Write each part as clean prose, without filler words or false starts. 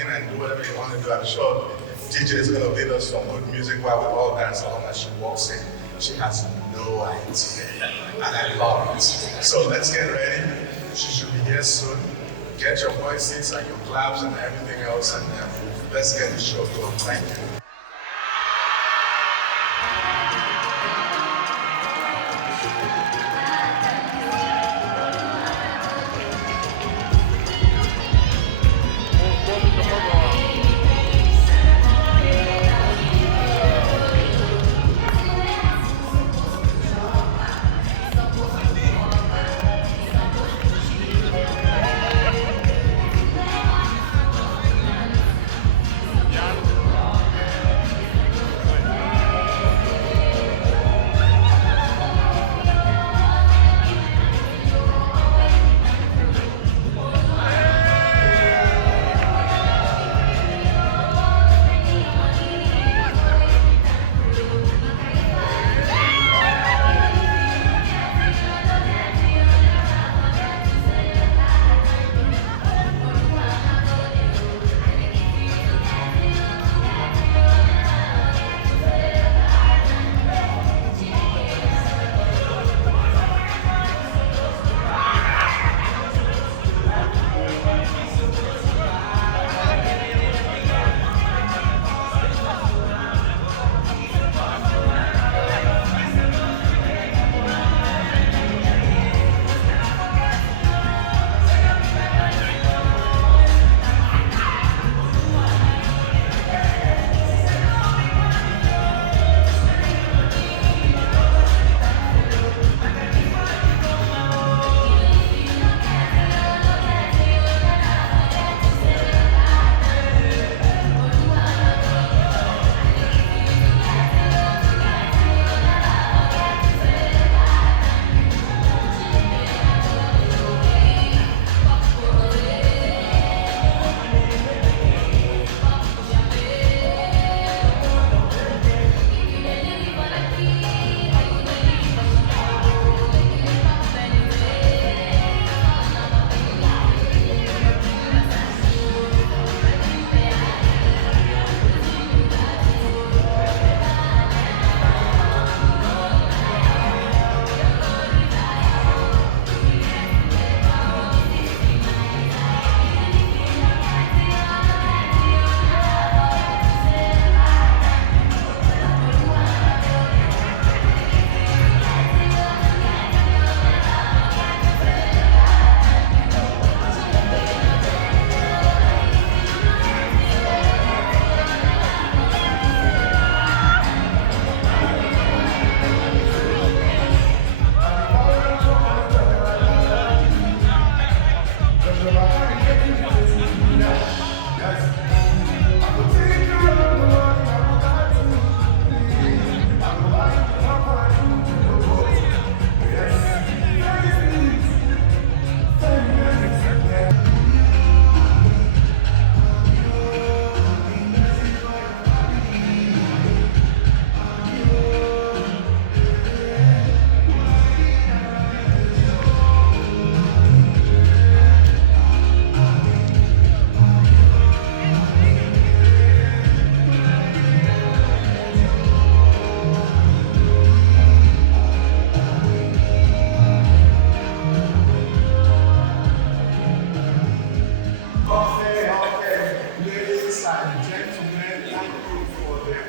in and do whatever you want to do. I'm sure DJ is going to lead us some good music while we all dance along as she walks in. She has no idea, and I love it. So let's get ready. She should be here soon. Get your voices and your claps and everything else, and let's get the show going. Thank you.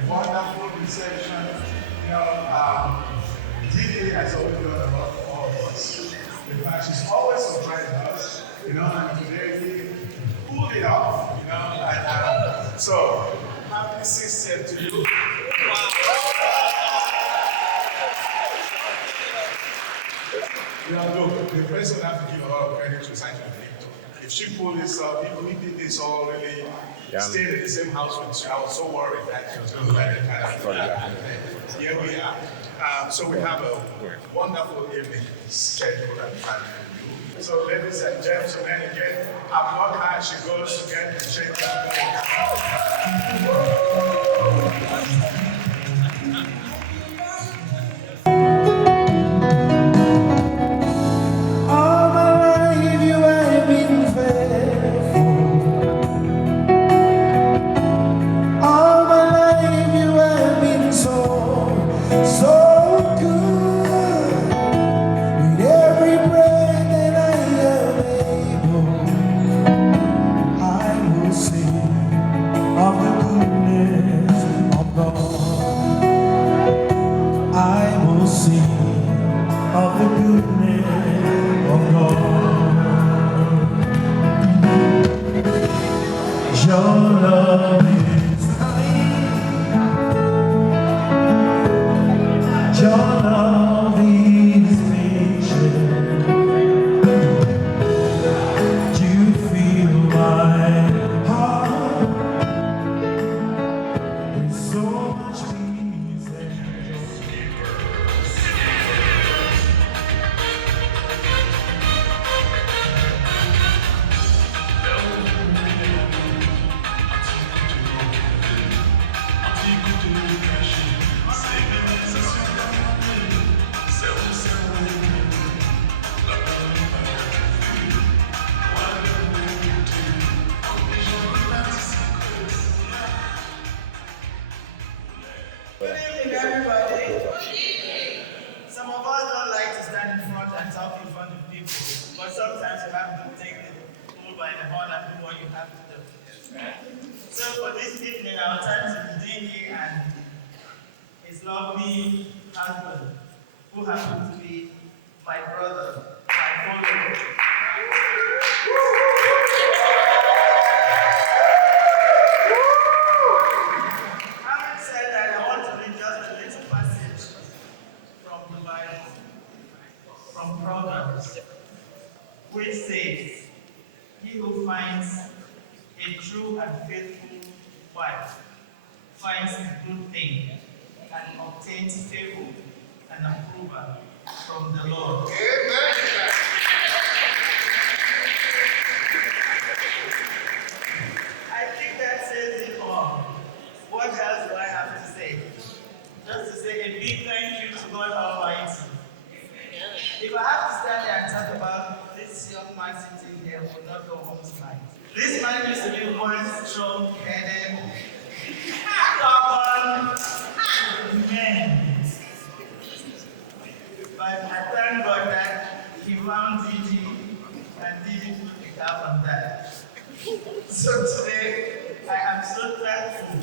Wonderful reception. Didi has always done a lot for all of us. In fact, she's always surprised us, and today we pulled it off, and so happy 60th to you. Look, the president have to give a lot of credit to Sergeant Victor. If she pulled this up, if we did this all really stayed in the same house with you, I was so worried that she was going to let it kind of here we are. So we have a wonderful evening scheduled and planned for you. So ladies and gentlemen, again, applaud her. She goes to get the shake. love is kind. Your love is patient. You fill my heart with so much peace and joy. Good evening, everybody. Some of us don't like to stand in front and talk in front of people, but sometimes you have to take the bull by the horn and do what you have to do. So for this evening, I'll turn to Dini and his lovely husband, who happens to be my brother, my follower. Having said that, I want to read just a little passage from the Bible, from Proverbs, which says, "He who finds a true and faithful wife finds a good thing and obtains favor and approval from the Lord." I think that says it all. What else do I have to say? Just to say a big thank you to God Almighty. If I have to stand there and talk about this young man sitting here, I will not go home tonight. This man used to be one strong-headed, stubborn man. But I thank God that he found Didi, and Didi put the cap on that. So today, I am so thankful.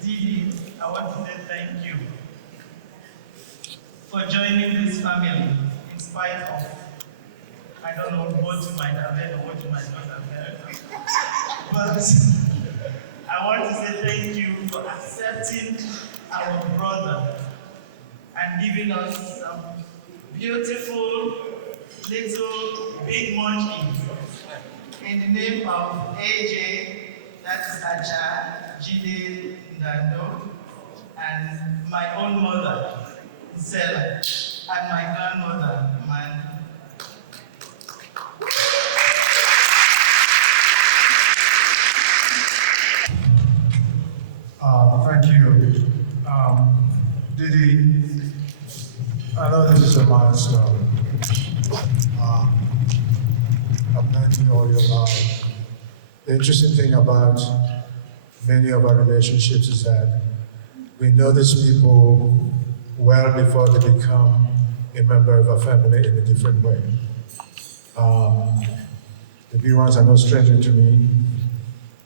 Didi, I want to say thank you for joining this family in spite of, I don't know what you might have heard or what you might not have heard. But I want to say thank you for accepting our brother and giving us some beautiful little big munchies in the name of AJ, that is Aja, Jide, Ndando, and my own mother, Zella, and my grandmother, Man. Thank you. Didi, I know this is a milestone. I've known you all your life. The interesting thing about many of our relationships is that we know these people well before they become a member of a family in a different way. The B1s are no stranger to me.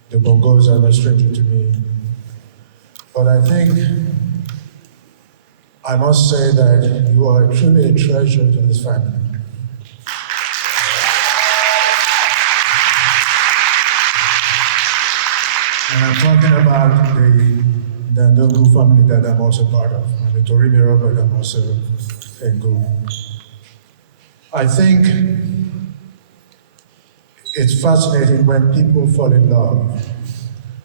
The Bongos are no stranger to me. But I think I must say that you are truly a treasure to this family. And I'm talking about the Ndogu family that I'm also part of. I'm a Torimiro, but I'm also a Ngu. I think it's fascinating when people fall in love,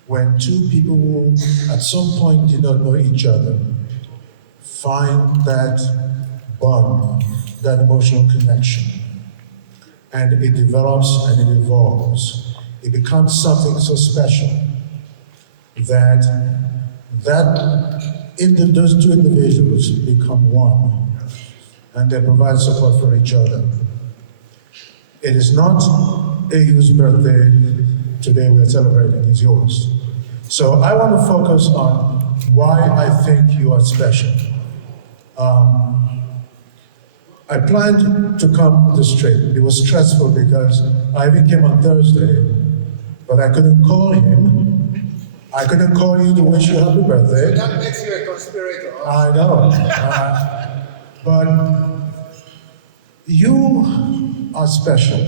when two people who at some point did not know each other find that bond, that emotional connection, and it develops and it evolves. It becomes something so special that those two individuals become one, and they provide support for each other. It is not AU's birthday today we're celebrating, it's yours. So I want to focus on why I think you are special. I planned to come this trip. It was stressful because I even came on Thursday, but I couldn't call him. I couldn't call you to wish you happy birthday. So that makes you a conspirator. Huh? I know. But you are special.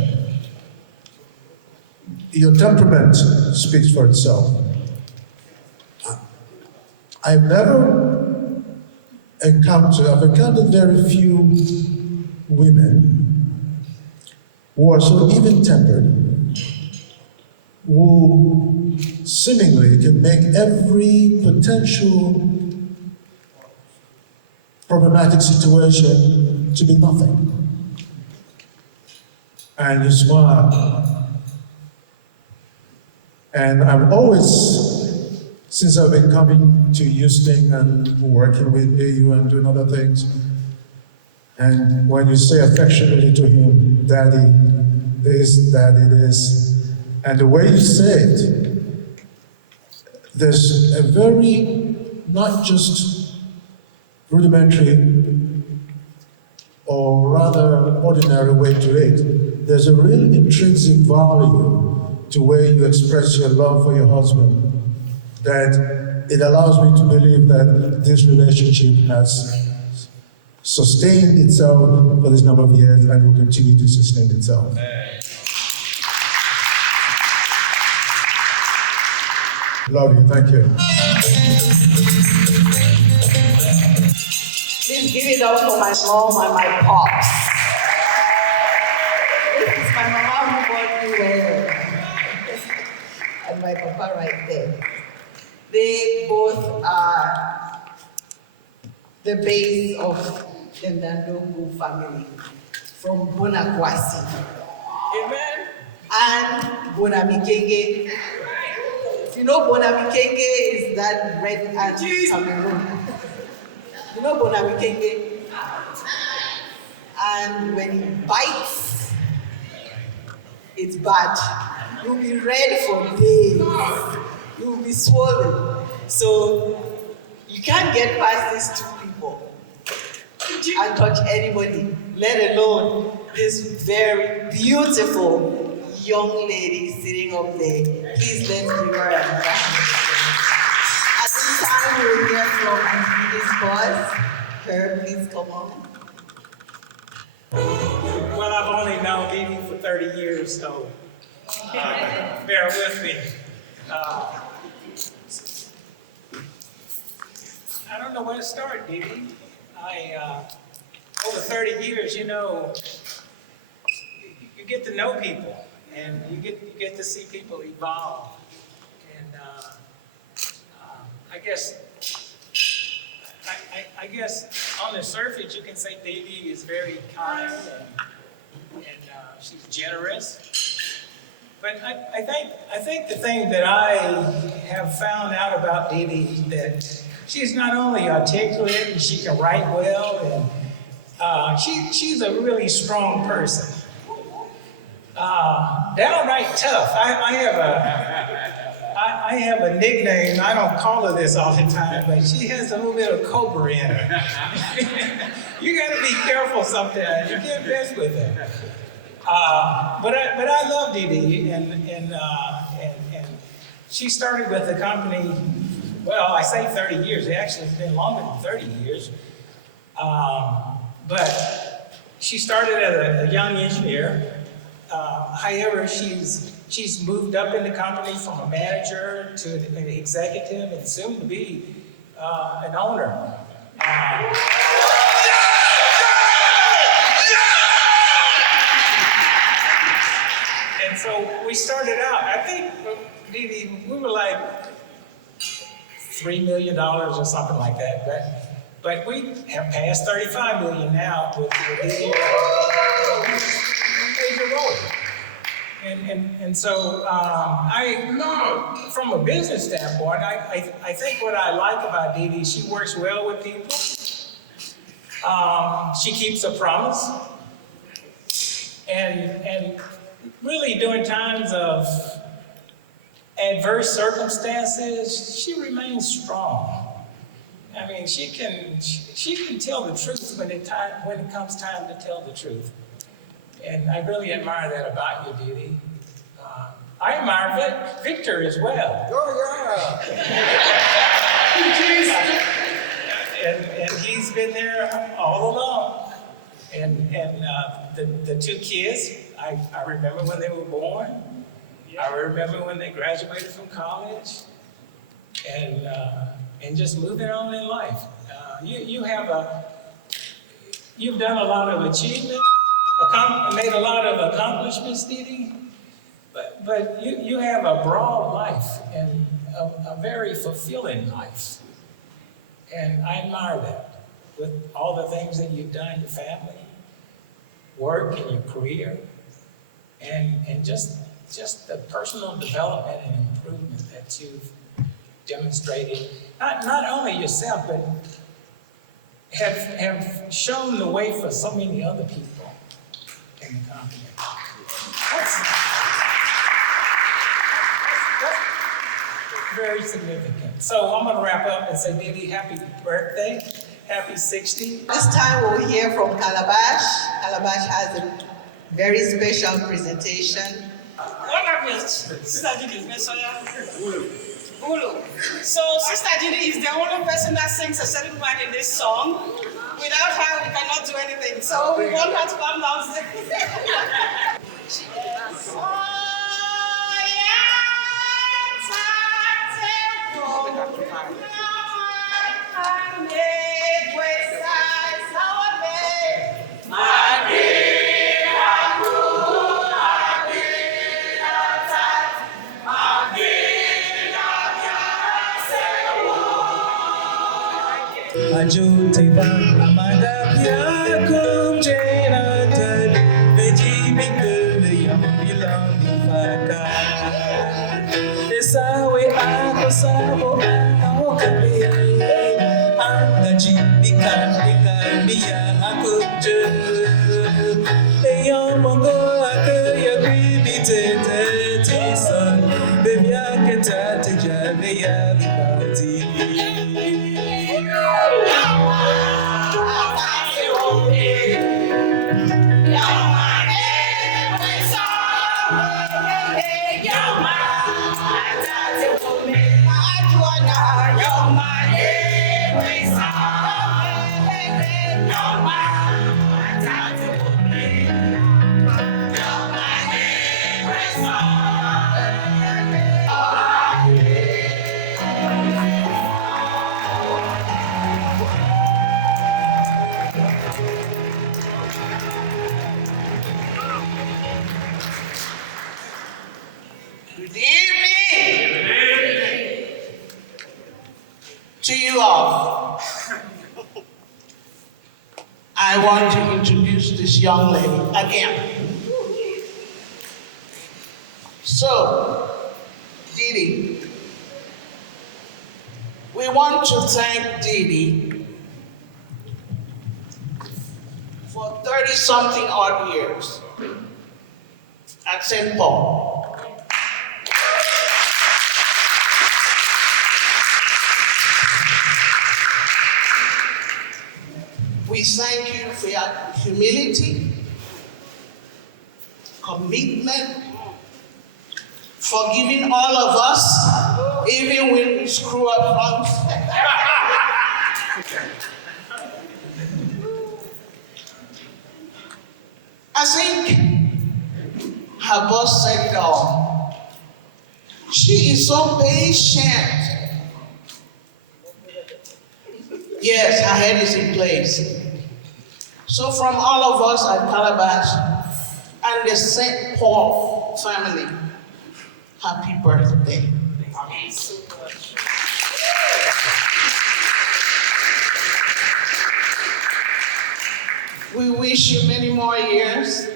Your temperament speaks for itself. I've encountered very few women who are so even-tempered, who seemingly can make every potential problematic situation to be nothing. And you smile. And I've always, since I've been coming to Houston and working with AU and doing other things, and when you say affectionately to him, Daddy this, Daddy this, and the way you say it, there's a very, not just rudimentary or rather ordinary way to it. There's a real intrinsic value to where you express your love for your husband, that it allows me to believe that this relationship has sustained itself for this number of years and will continue to sustain itself. Love you, thank you. Please give it up for my mom and my pops. This is my mama who brought me well. And my papa right there. They both are the base of the Ndandongo family from Bonakwasi. Amen. And Bonamikenge. You know Bonamikenge is that red ant Cameroon. You know Bonamikenge? And when he bites, it's bad. You'll be red for days. You'll be swollen. So you can't get past these two people and touch anybody, let alone this very beautiful young lady sitting up there. Please let's give her a round. At this time, we'll hear from Auntie boss. Her, please come on. Well, I've only known Dee Dee for 30 years, so bear with me. I don't know where to start, Dee Dee. Over 30 years, you know, you get to know people, and you get to see people evolve. And I guess on the surface you can say Dee Dee is very kind and she's generous. But I think the thing that I have found out about Dee Dee is that she's not only articulate and she can write well, and she's a really strong person. Downright tough. I have a nickname. I don't call her this all the time, but she has a little bit of cobra in her. You got to be careful sometimes. You can't mess with her. But I love Dee Dee, and she started with the company. Well, I say 30 years. It actually has been longer than 30 years. But she started as a young engineer. However, she's moved up in the company from a manager to an executive and soon to be an owner. And so we started out, I think, Dee Dee, we were like $3 million or something like that. But we have passed 35 million now with Dee Dee major role. And so from a business standpoint, I think what I like about Dee Dee, she works well with people. She keeps a promise. And really during times of adverse circumstances, she remains strong. I mean, she can tell the truth when it comes time to tell the truth. And I really admire that about you, Dee Dee. I admire Victor as well. Oh, And he's been there all along. And the two kids, I remember when they were born. I remember when they graduated from college. And and just moving on in life. You've done a lot of achievement, made a lot of accomplishments, Didi, but you have a broad life and a very fulfilling life. And I admire that with all the things that you've done, your family, work, and your career, and just the personal development and improvement that you've demonstrated, not only yourself, but have shown the way for so many other people in the company. That's very significant. So I'm gonna wrap up and say, Didi, happy birthday, happy 60. This time we'll hear from Calabash. Calabash has a very special presentation. What happened? Sister Didi is Messiah. Ulu. So Sister Didi is the only person that sings a certain word in this song. Without her, we cannot do anything. So we want her to come downstairs. Ajuteva amada yakum jenatan ejibikul yang bilang difaka esawe aku sabo aku kabe angajibikan ikan dia aku je yang monggo aku ya kribite tesan bebya kita tejabe ya dibati. Good evening to you all. I want to introduce this young lady again. So, Didi, we want to thank Didi for 30-something odd years at St. Paul. We thank you for your humility, commitment, for giving all of us, even when we screw up wrong. I think her boss said it all. She is so patient. Yes, her head is in place. So from all of us at Calabash and the St. Paul family, happy birthday. We wish you many more years.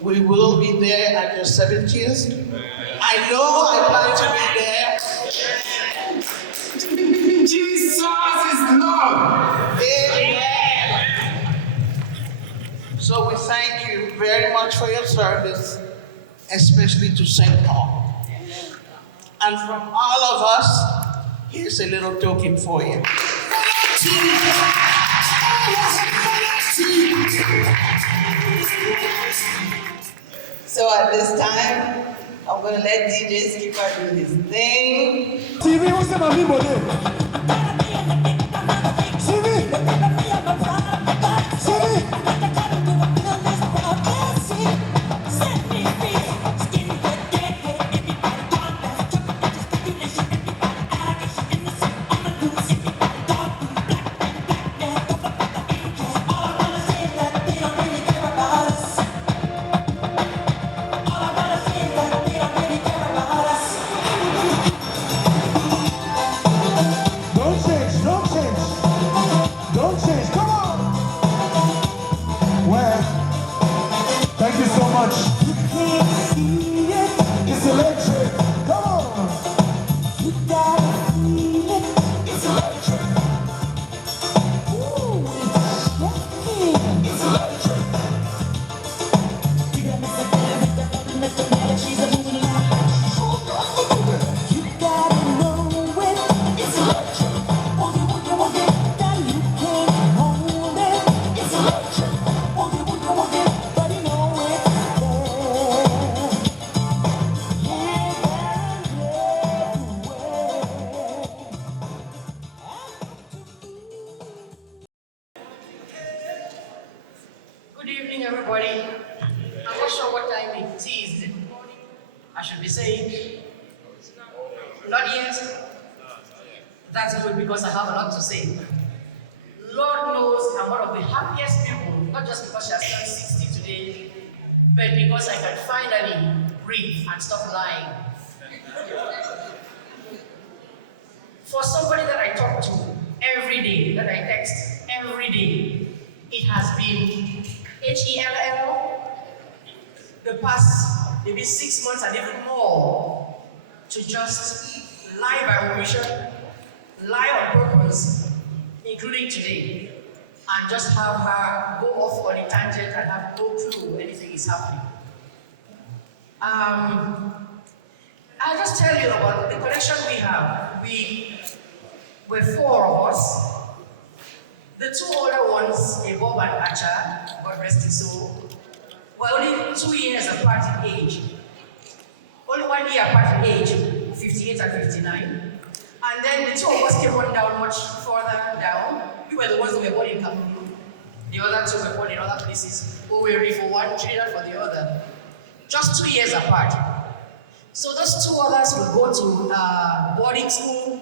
We will be there at your 70th. I know I plan to be there. Jesus is Lord. Amen. So we thank you very much for your service, especially to St. Paul. And from all of us, here's a little token for you. So at this time, I'm going to let DJ Skipper do his thing. TV, what's up, my people there? everybody. I'm not sure what time it is. Is it morning? I should be saying. Not yet. That's good because I have a lot to say. Lord knows I'm one of the happiest people, not just because she has turned 60 today, but because I can finally breathe and stop lying. For somebody that I talk to every day, that I text every day, it has been HELL the past maybe 6 months and even more to just lie by omission, lie on purpose, including today, and just have her go off on a tangent and have no clue anything is happening. I'll just tell you about the connection we have. We were 4 of us. The 2 older ones, Bob and Acha, God rest his soul, were only 2 years apart in age. Only 1 year apart in age, 58 and 59. And then the 2 of us came on down much further down. We were the ones who were born in Cameroon. The other 2 were born in other places. Owerri for one, Trinidad for the other. Just 2 years apart. So those 2 others would go to boarding school,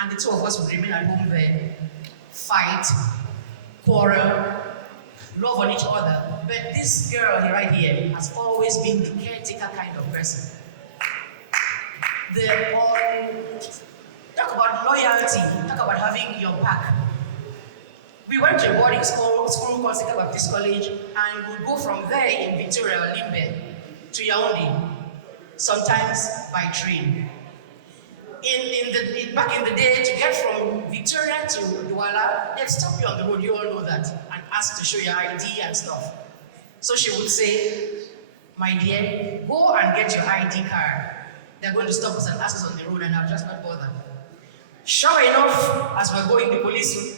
and the 2 of us would remain at home there, fight, quarrel, love on each other. But this girl right here has always been the caretaker kind of person. Talk about loyalty, talk about having your back. We went to a boarding school called Second Baptist College, and we'd go from there in Victoria or Limbe to Yaoundé, sometimes by train. Back in the day, to get from Victoria to Douala, they'd stop you on the road, you all know that, and ask to show your ID and stuff. So she would say, my dear, go and get your ID card. They're going to stop us and ask us on the road, and I'll just not bother. Sure enough, as we're going, the police would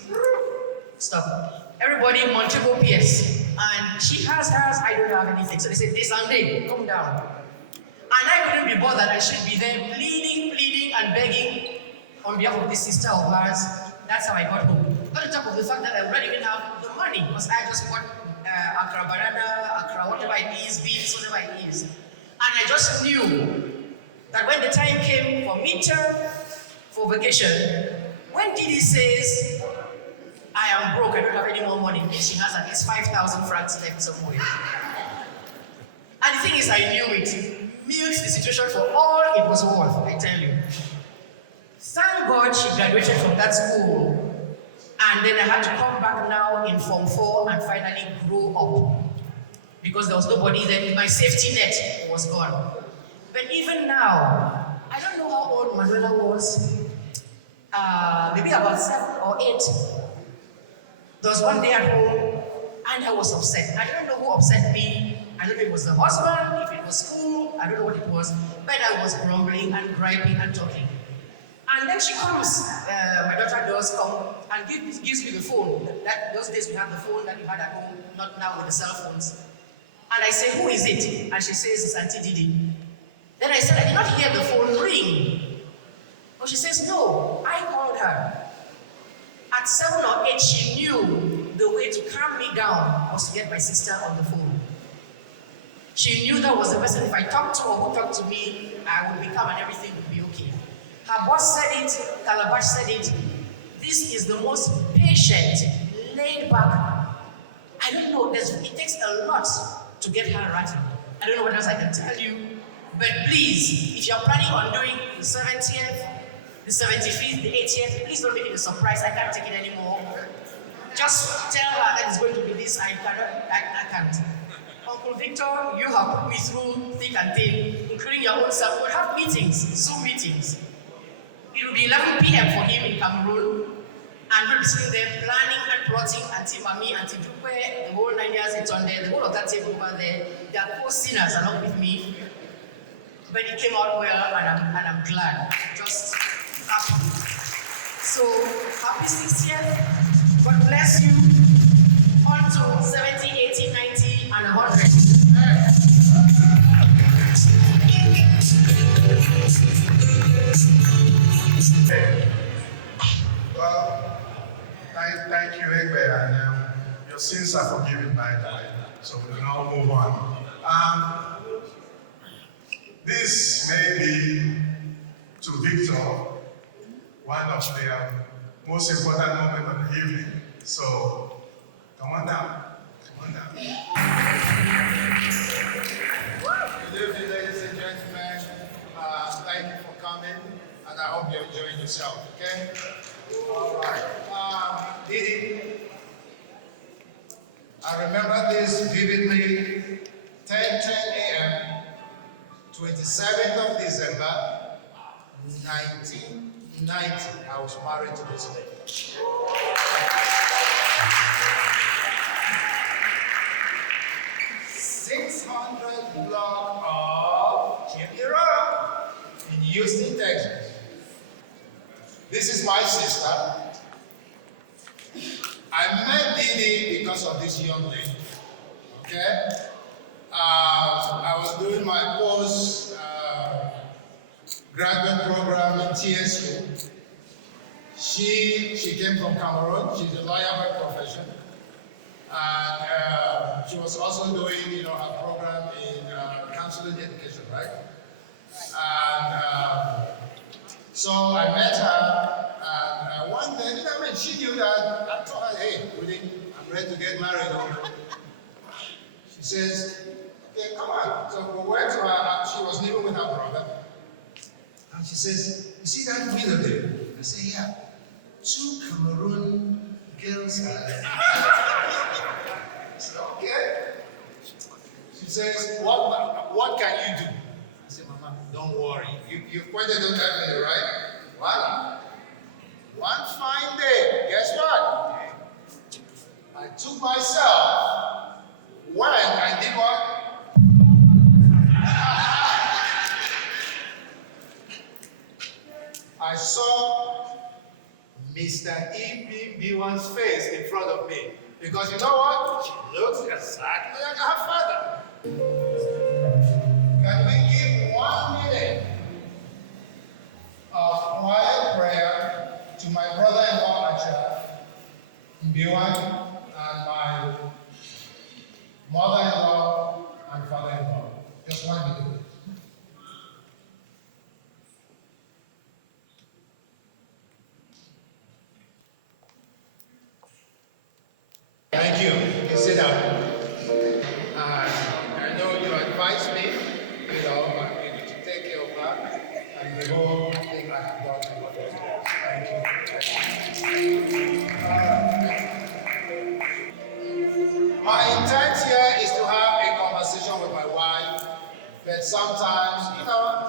stop. Everybody in Montego Pierce, and she has hers, I don't have anything. So they said, this Sunday, come down. And I couldn't be bothered. I should be there pleading and begging on behalf of this sister of ours. That's how I got home. Not on top of the fact that I already didn't have the money, because I just bought Accra banana, Accra whatever it is, beans, whatever it is. And I just knew that when the time came for midterm, for vacation, when Didi says, I am broke, I don't have any more money, she has at least 5,000 francs left somewhere. And the thing is, I knew it. Milked the situation for all it was worth, I tell you. Thank God she graduated from that school. And then I had to come back now in Form 4 and finally grow up. Because there was nobody there, my safety net was gone. But even now, I don't know how old Manuela was, maybe about 7 or 8. There was one day at home, and I was upset. I don't know who upset me. I don't know if it was the husband, if it was school, I don't know what it was. But I was grumbling and griping and talking. And then she comes, my daughter does come, and gives me the phone. Those days we had the phone that you had at home, not now with the cell phones. And I say, who is it? And she says, it's Auntie Didi. Then I said, I did not hear the phone ring. But she says, no, I called her. At 7 or 8, she knew the way to calm me down was to get my sister on the phone. She knew that was the person, if I talked to her, who talked to me, I would be calm and everything would be okay. Her boss said it, Calabash said it. This is the most patient, laid back. I don't know, it takes a lot to get her rattled. I don't know what else I can tell you. But please, if you're planning on doing the 70th, the 75th, the 80th, please don't make it a surprise. I can't take it anymore. Just tell her that it's going to be this. I can't. Uncle Victor, you have put me through thick and thin, including your own self. We'll have meetings, Zoom meetings. It will be 11 p.m. for him in Cameroon, and we'll be sitting there planning and plotting, Auntie Mami, Auntie Dupe, the whole 9 years it's on there, the whole of that table over there. They are co-sinners along with me. But it came out well, and I'm glad. Just happy. So, happy 60th. God bless you. On to 70, 80, 90, and 100. Well, thank you, Egbe, and your sins are forgiven by so we can all move on. This may be to Victor one of the most important moments of the evening. So come on down. Come on down. Good evening, ladies and gentlemen. Thank you for coming, and I hope you're enjoying yourself, okay? All right. Didi, I remember this vividly, 10:10 a.m., 27th of December, 1990. I was married to this lady. 600 block of Chimney Road in Houston, Texas. This is my sister. I met Didi because of this young lady. Okay? I was doing my post graduate program in TSU. She came from Cameroon. She's a lawyer by profession. And she was also doing, her program in counseling education, right? And so I met her, and one day, she knew that. I told her, hey, I'm ready to get married. She says, okay, come on. So we went to her, she was living with her brother. And she says, you see that window there? I say, yeah. 2 Cameroon girls are there. I said, okay. She says, what can you do? I said, Mama, don't worry. You pointed out that way, right? Voila. One fine day, guess what? I took myself, went and did what? I saw Mr. E.P.B.1's face in front of me. Because you know what? She looks exactly like her father. Can we give 1 minute of quiet prayer to my brother-in-law, Acha, B1, and my mother-in-law and father-in-law? Just 1 minute. Thank you. You can sit down. I know you advised me, to take care of her and the whole thing I have done for her. Thank you. My intent here is to have a conversation with my wife, but sometimes,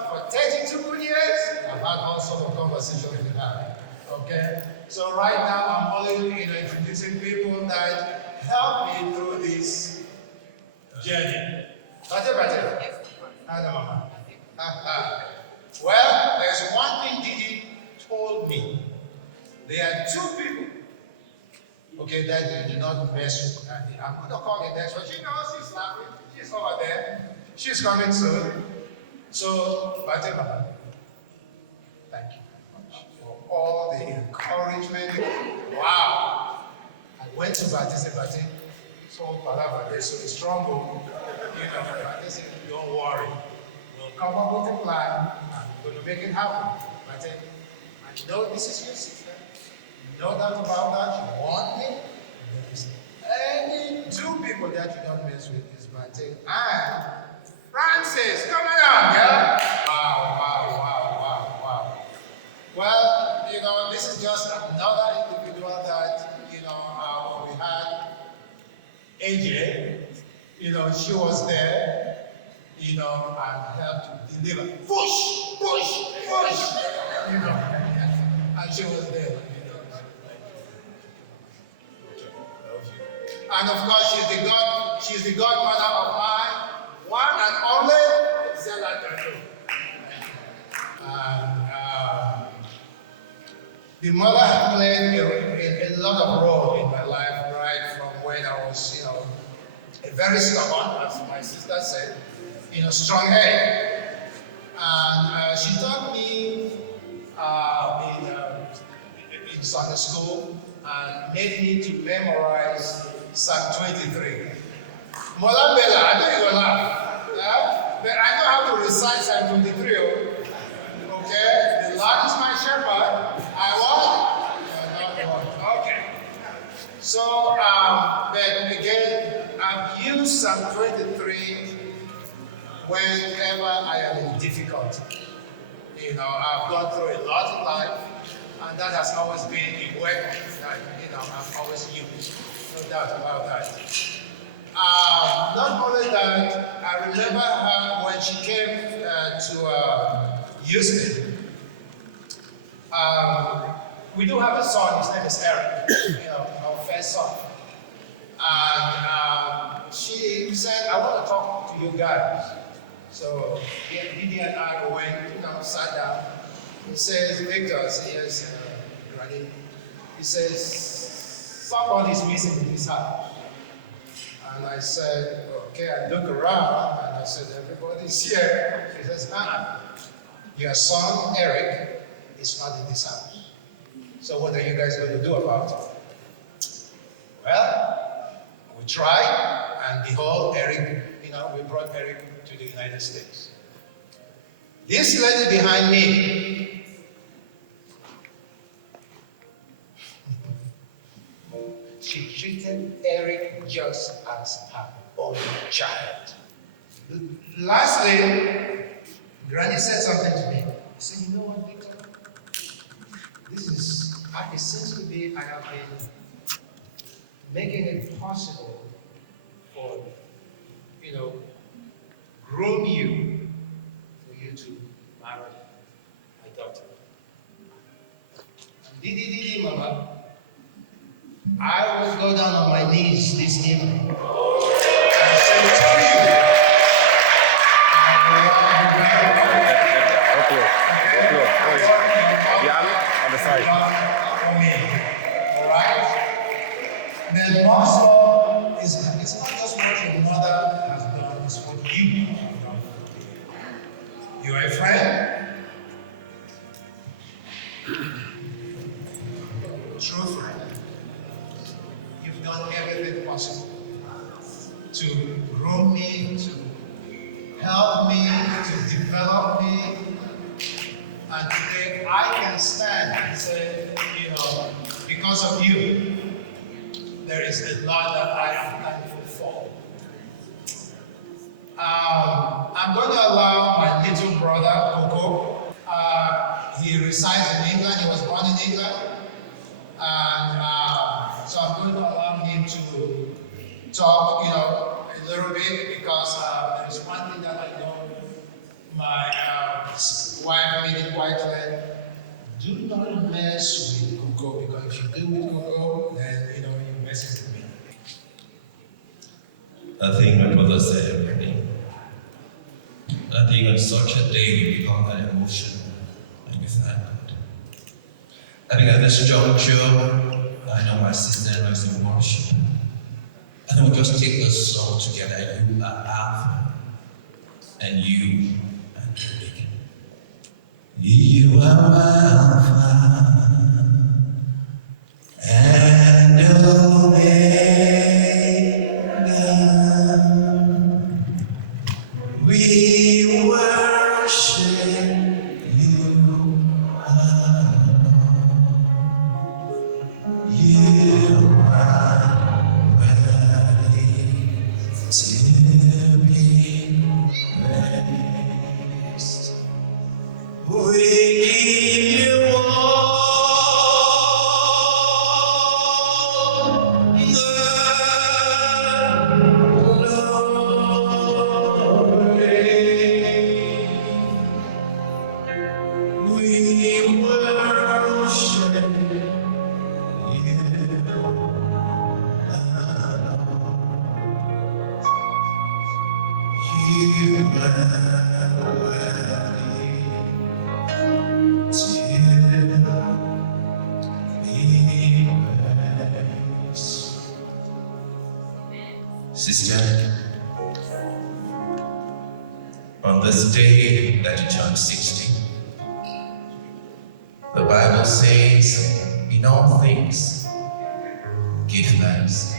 for 32 good years, I've had all sorts of conversations with her. Okay? So right now, I'm only introducing people that help me through this journey. Well, there's one thing Didi told me. There are 2 people, okay, that you do not mess with. I'm going to call the next one. She knows she's laughing. She's over there. She's coming soon. So, Batima, thank you very much for all the encouragement. Wow. I went to Bati, said, Bati, so Palava, they're so strong. Bati said, don't worry. We'll come up with a plan and we're going to make it happen. Bati, I know this is your sister. No doubt about that. You want me? There is any 2 people that you don't mess with is Bati and Francis. Come on, yeah? Wow. Well, this is just another individual that, we had AJ, she was there, and helped to deliver. Push, and she was there, And of course, she's the godmother of my one and only Zella Dado. The mother had played a lot of role in my life, right from when I was, very stubborn, as my sister said, strong head. And she taught me in Sunday school and made me to memorize Psalm 23. Molambela, I know you're gonna laugh. Yeah? But I know how to recite Psalm 23. Okay? The Lord is my shepherd. I want. Okay. So, but again, I've used Psalm 23 whenever I am in difficulty. You know, I've gone through a lot in life, and that has always been a weapon that, I've always used. No doubt about that. Not only that, I remember her when she came to Houston. We do have a son, his name is Eric, our first son. And she said, I want to talk to you guys. So Didi and I went, sat down. He says, Victor, yes, Granny. He says, somebody's missing in this house. And I said, okay, I look around and I said, everybody's here. He says, your son, Eric, is not in this house. So what are you guys going to do about it? Well, we tried, and behold, Eric, we brought Eric to the United States. This lady behind me, she treated Eric just as her own child. Lastly, Granny said something to me. She said, you know what, Victor? It seems to be, I have been making it possible for, groom you, for you to marry my daughter. Didi, Mama, I will go down on my knees this evening and say to you, on the side. All right? Then most of it's not just what your mother has done, it's what you have done. You are a friend, true friend. You've done everything possible to groom me, to help me, to develop me. And today I can stand and say, because of you, there is a lot that I am thankful for. I'm going to allow my little brother, Coco. He resides in England. He was born in England. And so I'm going to allow him to talk, a little bit, because there is one thing that I know my wife made it quite clear. Do not mess with Coco, because if you do with Coco, then you mess with me. I think my brother said everything. I think on such a day we become that emotional and we thank God. I think at this juncture, I know my sister likes to worship. And we'll just take this song together. You are Alpha, and you are Omega. You are Alpha and Omega. We worship you. You are worthy to be praised. We give you all the glory. We worship you. You are worthy to be praised. Sister, on this day that you turn 60, the Bible says, in all things, give thanks.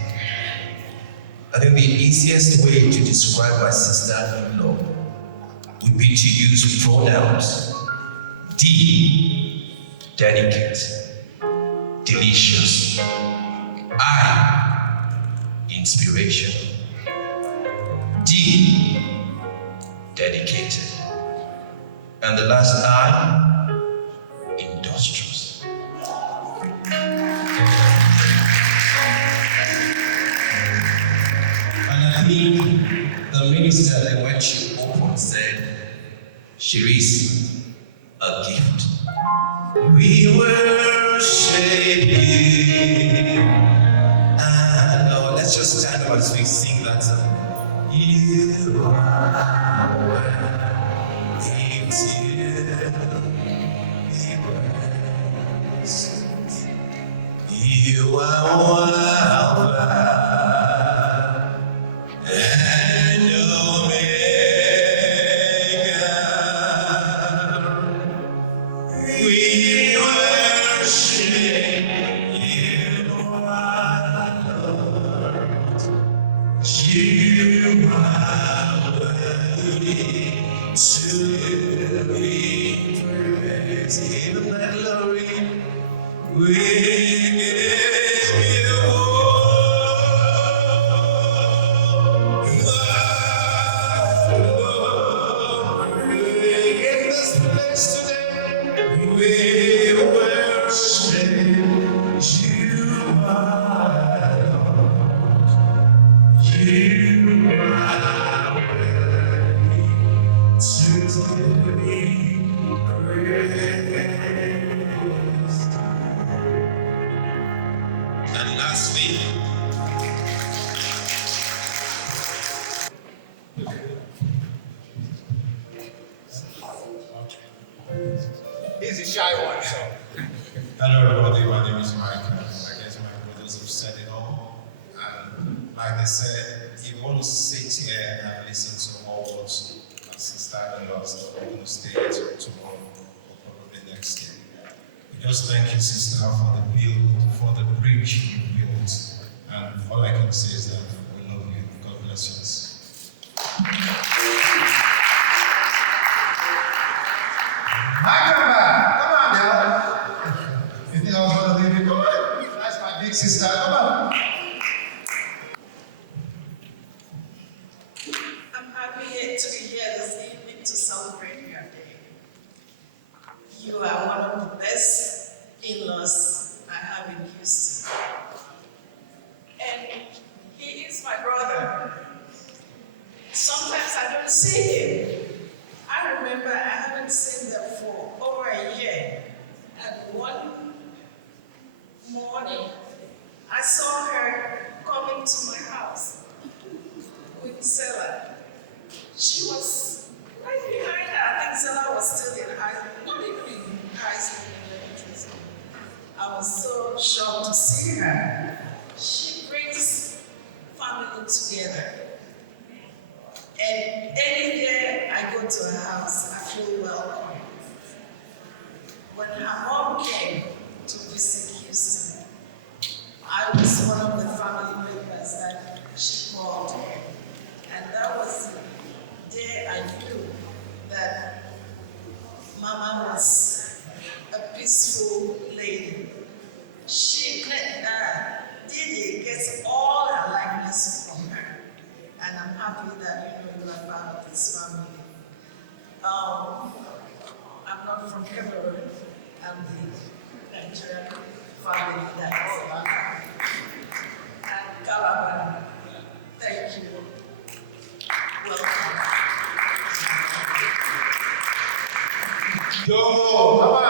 I think the easiest way to describe my sister-in-law would be to use pronouns. D, delicate, delicious. I, inspiration. D, dedicated. And the last I, industrious. And I think the minister, when she opened, said, Cherise, a gift. We worship you. And Lord, let's just stand up as we sing that song. You are worthy to be praised. You are Alpha and Omega. We worship you, our Lord. You are worthy to be praised. Give him that glory. We give you all the glory. In this place today, we worship you, our Lord. You are worthy to be praised. And lastly, He's a shy one, so. Hello everybody, my name is Mike. I guess my brothers have said it all. And like I said, if you want to sit here and listen to more words and Sister in-law stuff, we're going to stay till tomorrow or probably next year. We just thank you, Sister, for the bridge you built. And all I can say is that we love you. God bless you. Come on, girl. You think I was going to leave you? Come on. That's my big sister. Come on. I'm happy to be here this evening to celebrate your day. You are one of the best in-laws I have in Houston. And he is my brother. Sometimes I don't see him. I remember I haven't seen them for over a year. And one morning, I saw her coming to my house with Zella. She was right behind her. I think Zella was still in high school, not even in high school, in elementary school. I was so shocked to see her. She brings family together. And any day I go to her house, I feel welcome. When her mom came to visit Houston, I was one of the family members that she called. And that was the day I knew that Mama was a peaceful lady. Didi gets all her likeness from her. And I'm happy that you are part of this family. I'm not from Cameroon. I'm the Nigerian family that is back. And Calabar, thank you. Welcome. Yo, come on.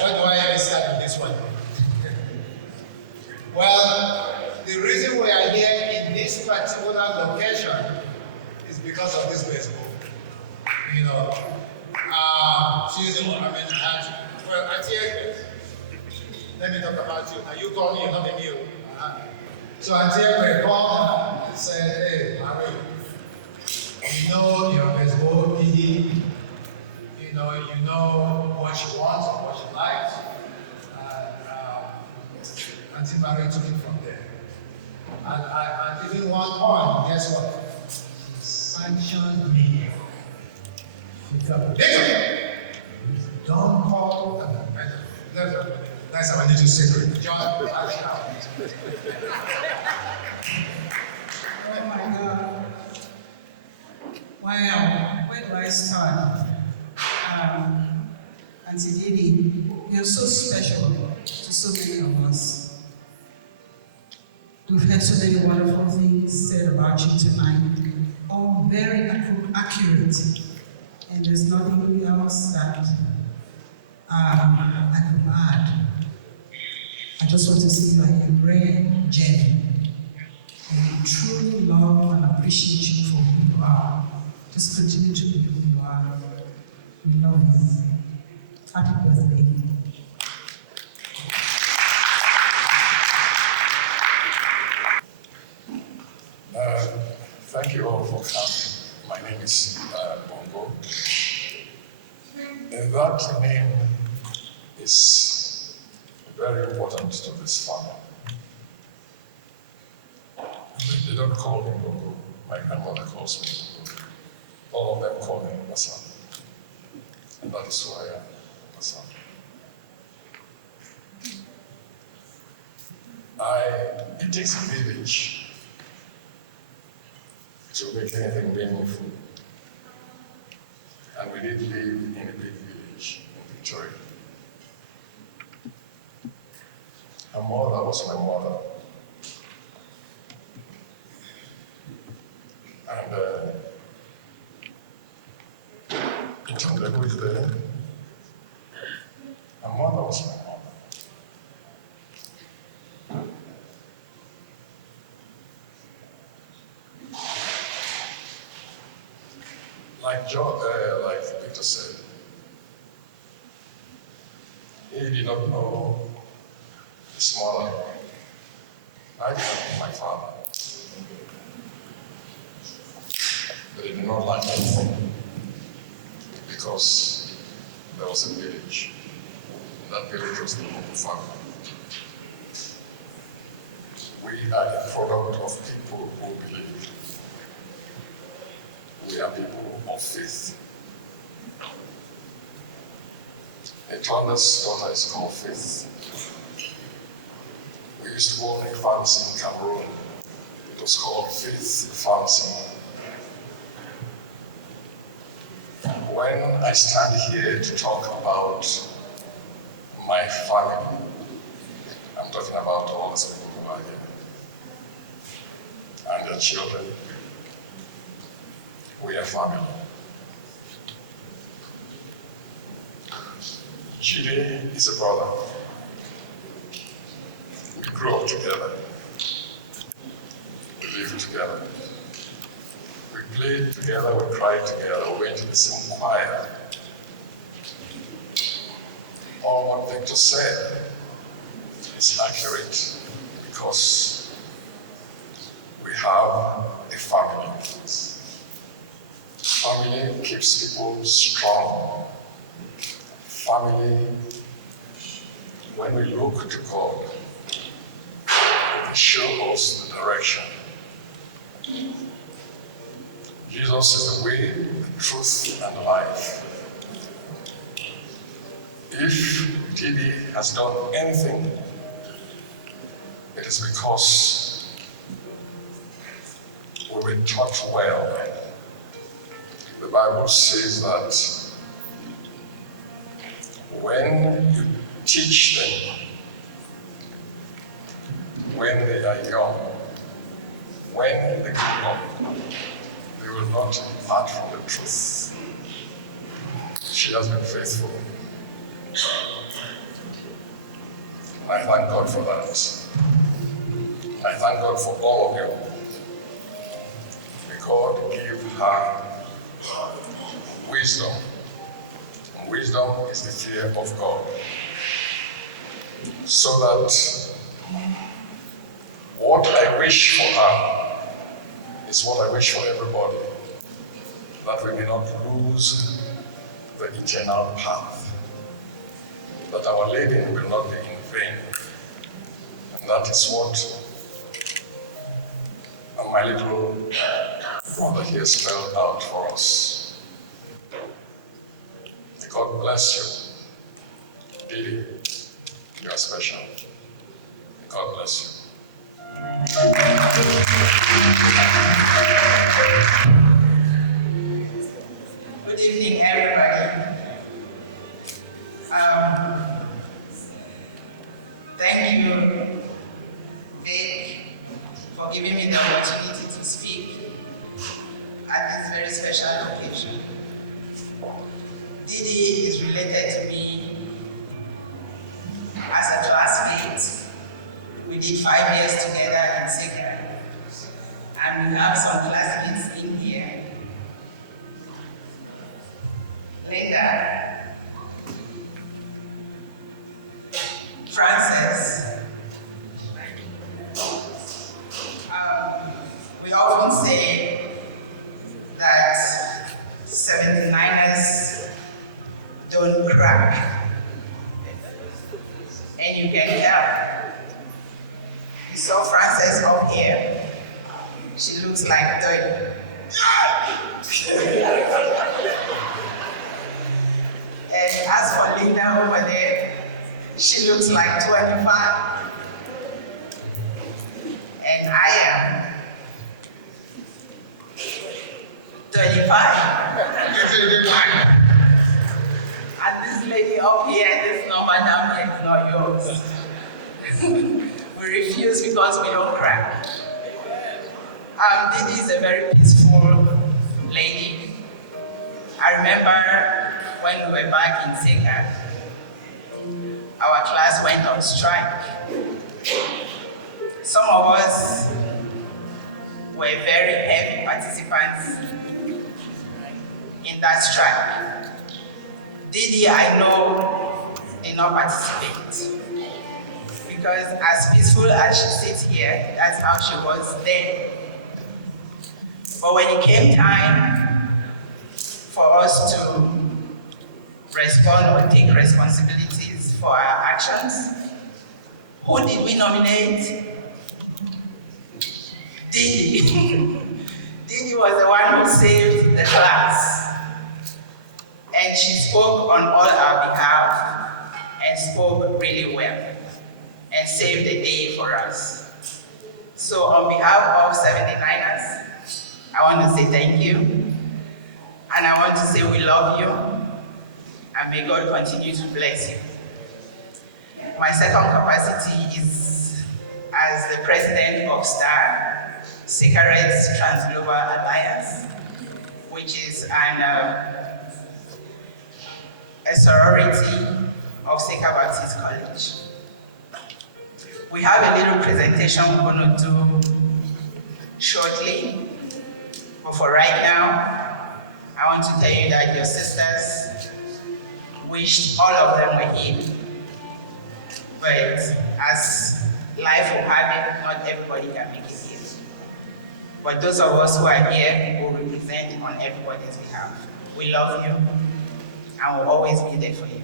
What do I ever say on this one? Well, the reason we are here in this particular location is because of this baseball. You know, she's the one, well, Auntie, let me talk about you. Now you call me, not me, you. So Auntie called and said, hey, Marie, you know your baseball, you know what she wants and what she likes. And Auntie Mary took it from there. And even one point, guess what? She sanctioned me. She said, Bishop, don't call that's how I need to say to it. John, Oh my God. Wow, where do I start? Auntie Didi, you're so special to so many of us. We've heard so many wonderful things said about you tonight, all very accurate, and there's nothing else that I could add. I just want to say you are a rare gem, and we truly love and appreciate you for who you are. Just continue to be who you are. We love you. Happy birthday. Thank you all for coming. My name is Bongo. And that name is very important to this family. They don't call me Bongo. My grandmother calls me Bongo. All of them call me Basan. And that is who I am, Basan. It takes a village to make anything meaningful. And we did live in a big village in Victoria. Her mother was my mother. And in Tondego is there. Her mother was my mother. Like Victor said, he did not know his mother. I did not know my father. But he did not like anything because there was a village. And that village was the Bongo family. We are a product of people who believe. We are people of faith. Tonda's daughter is called Faith. We used to own a pharmacy in Cameroon. It was called Faith Pharmacy. When I stand here to talk about my family, I'm talking about all the people who are here and their children. We are family. Chidi is a brother. We grew up together. We lived together. We played together, we cried together, we went to the same choir. All what Victor said is accurate because we have a family. Family keeps people strong. Family, when we look to God, they show us the direction. Jesus is the way, the truth, and the life. If Didi has done anything, it is because we were taught well. The Bible says that when you teach them, when they are young, when they grow up, they will not depart from the truth. She has been faithful. I thank God for that. I thank God for all of you. May God give her wisdom. Wisdom is the fear of God. So that what I wish for her is what I wish for everybody. That we may not lose the eternal path. That our living will not be in vain. That is what my little brother here spelled out for us. God bless you. Didi, you are special. God bless you. Good evening, everybody. Thank you, Vic, for giving me the opportunity to speak at this very special occasion. Didi is related to me as a classmate. We did 5 years together in Sega, and we have some classmates in here. Later, Frances. We often say that 79ers don't crack. And you can tell. You saw Frances up here. She looks like 30. And as for Linda over there, she looks like 25. And I am 35. And this lady up here, this number down here is not yours. We refuse because we don't crack. Didi is a very peaceful lady. I remember when we were back in Sega, our class went on strike. Some of us were very heavy participants in that strike. Didi, I know, did not participate. Because as peaceful as she sits here, that's how she was then. But when it came time for us to respond or take responsibilities for our actions, who did we nominate? Didi. Didi was the one who saved the class. And she spoke on all our behalf and spoke really well and saved the day for us. So on behalf of 79ers, I want to say thank you. And I want to say we love you. And may God continue to bless you. My second capacity is as the president of STAR, Sicaret's Transglobal Alliance, which is a sorority of Seka Baptist College. We have a little presentation we're going to do shortly, but for right now, I want to tell you that your sisters wished all of them were here. But as life will have it, not everybody can make it here. But those of us who are here will represent on everybody's behalf. We love you, and will always be there for you.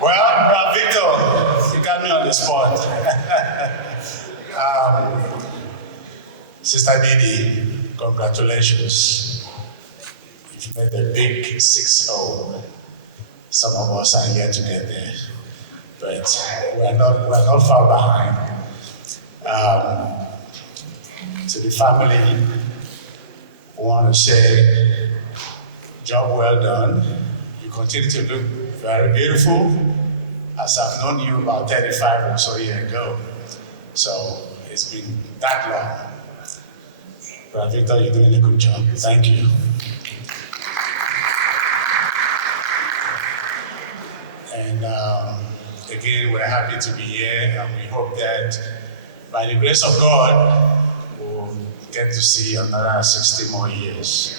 Well, Victor, you got me on the spot. Sister Didi, congratulations. You've made a big 6-0. Some of us are yet to get there, but we're not far behind. To the family, I want to say, job well done. You continue to look very beautiful, as I've known you about 35 or so years ago. So it's been that long. But Victor, you're doing a good job. Thank you. And again, we're happy to be here, and we hope that by the grace of God, we'll get to see another 60 more years.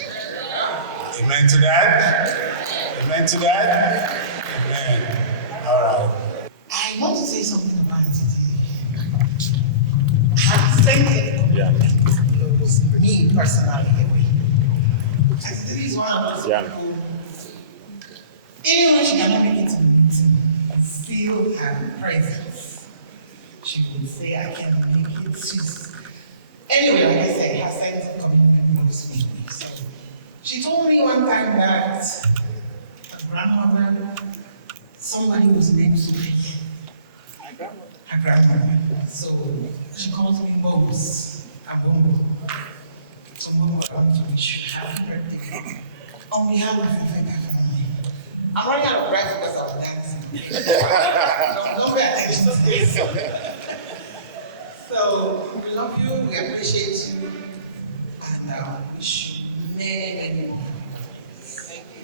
Amen to that? Amen to that? Amen. All right. I want to say something about it. I'm thinking, me personally, anyway. This is one of those people, even when she cannot make it to the meeting, feel her presence. She would say, I can make it. Anyway, like I said, her sense of community moves me. So she told me one time that her grandmother, somebody was named Sophie. Her grandmother. So she calls me Mose. I'm Bongo. So Mose, I want to wish you happy birthday. On behalf of the family. I'm running out of breath because I was dancing. Don't pay attention to this. So we love you, we appreciate you, and wish you many, many more. Thank you.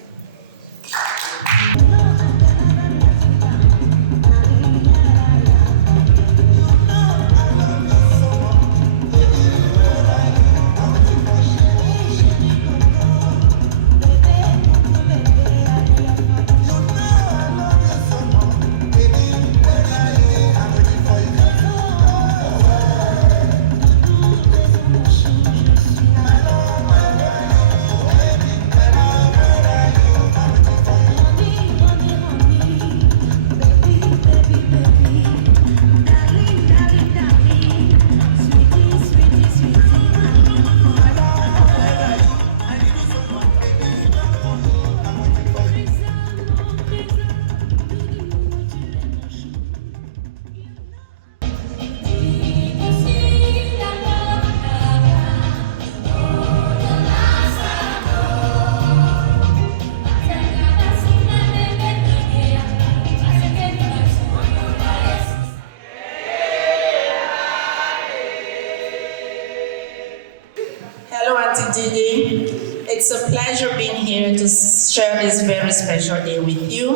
Didi. It's a pleasure being here to share this very special day with you.